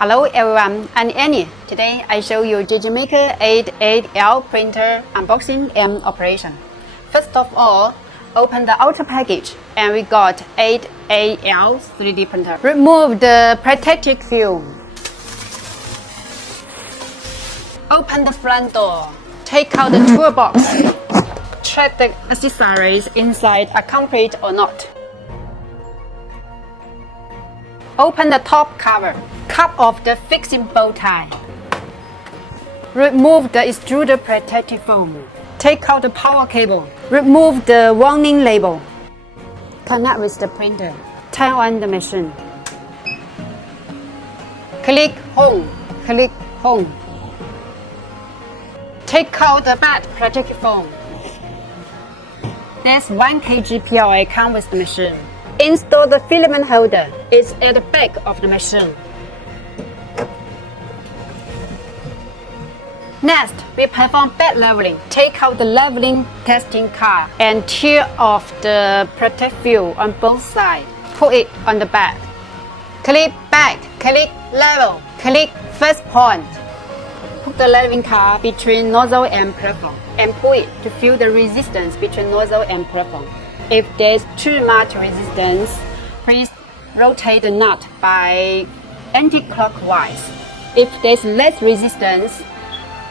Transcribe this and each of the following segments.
Hello everyone, I'm Annie. Today I show you JGMaker A8L printer unboxing and operation. First of all, open the outer package and we got A8L 3D printer. Remove the protective film. Open the front door. Take out the toolbox. Check the accessories inside are complete or not. Open the top cover. Cut off the fixing bow tie. Remove the extruder protective foam. Take out the power cable. Remove the warning label. Connect with the printer. Turn on the machine. Click home. Click home. Take out the bad protective foam. There's 1 kg PLA comes with the machine. Install the filament holder. It's at the back of the machine. Next, we perform bed leveling. Take out the leveling testing card and tear off the protective film on both sides. Put it on the bed. Click back, click level, click first point. Put the leveling card between nozzle and platform and pull it to feel the resistance between nozzle and platform. If there's too much resistance, please rotate the nut by anti-clockwise. If there's less resistance,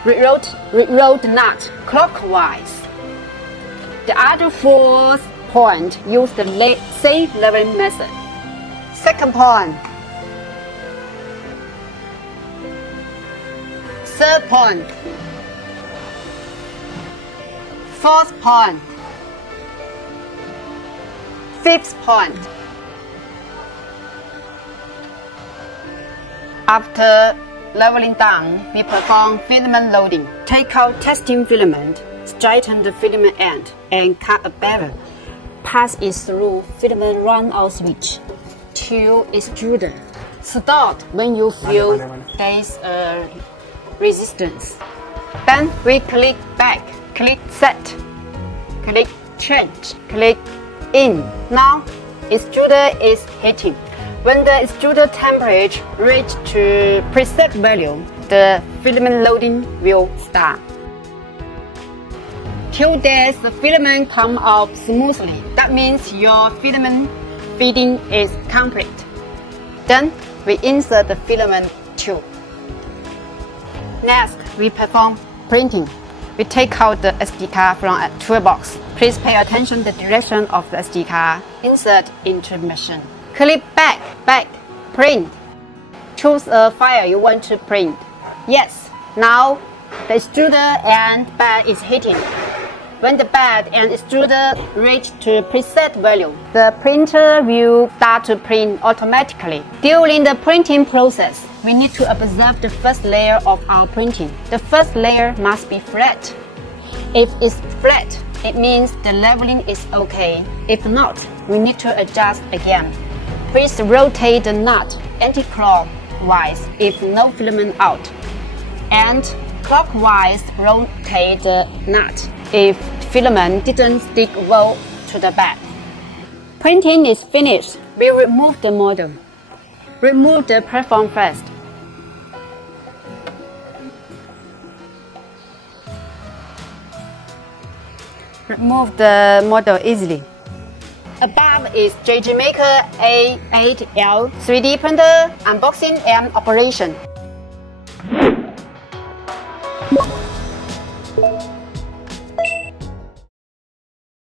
reroll the nut clockwise. The other 4th point, use the safe leveling method. Second point. Third point. Fourth point. Fifth point. After leveling down, we perform filament loading. Take out testing filament, straighten the filament end, and cut a bevel. Pass it through filament run-out switch to extruder. Start when you feel there's a resistance. Then we click back, click set, click change, click in. Now, extruder is heating. When the extruder temperature reaches to preset value, the filament loading will start. Till there's the filament come out smoothly, that means your filament feeding is complete. Then we insert the filament tube. Next, we perform printing. We take out the SD card from a toolbox. Please pay attention to the direction of the SD card. Insert into the machine. Click back, print. Choose a file you want to print. Yes, now the extruder and bed is heating. When the bed and extruder reach to preset value, the printer will start to print automatically. During the printing process, we need to observe the first layer of our printing. The first layer must be flat. If it's flat, it means the leveling is okay. If not, we need to adjust again. Please rotate the nut anti-clockwise if no filament out, and clockwise rotate the nut if filament didn't stick well to the bed. Printing is finished. We remove the model. Remove the platform first. Remove the model easily. Above is JGMaker A8L 3D printer unboxing and operation.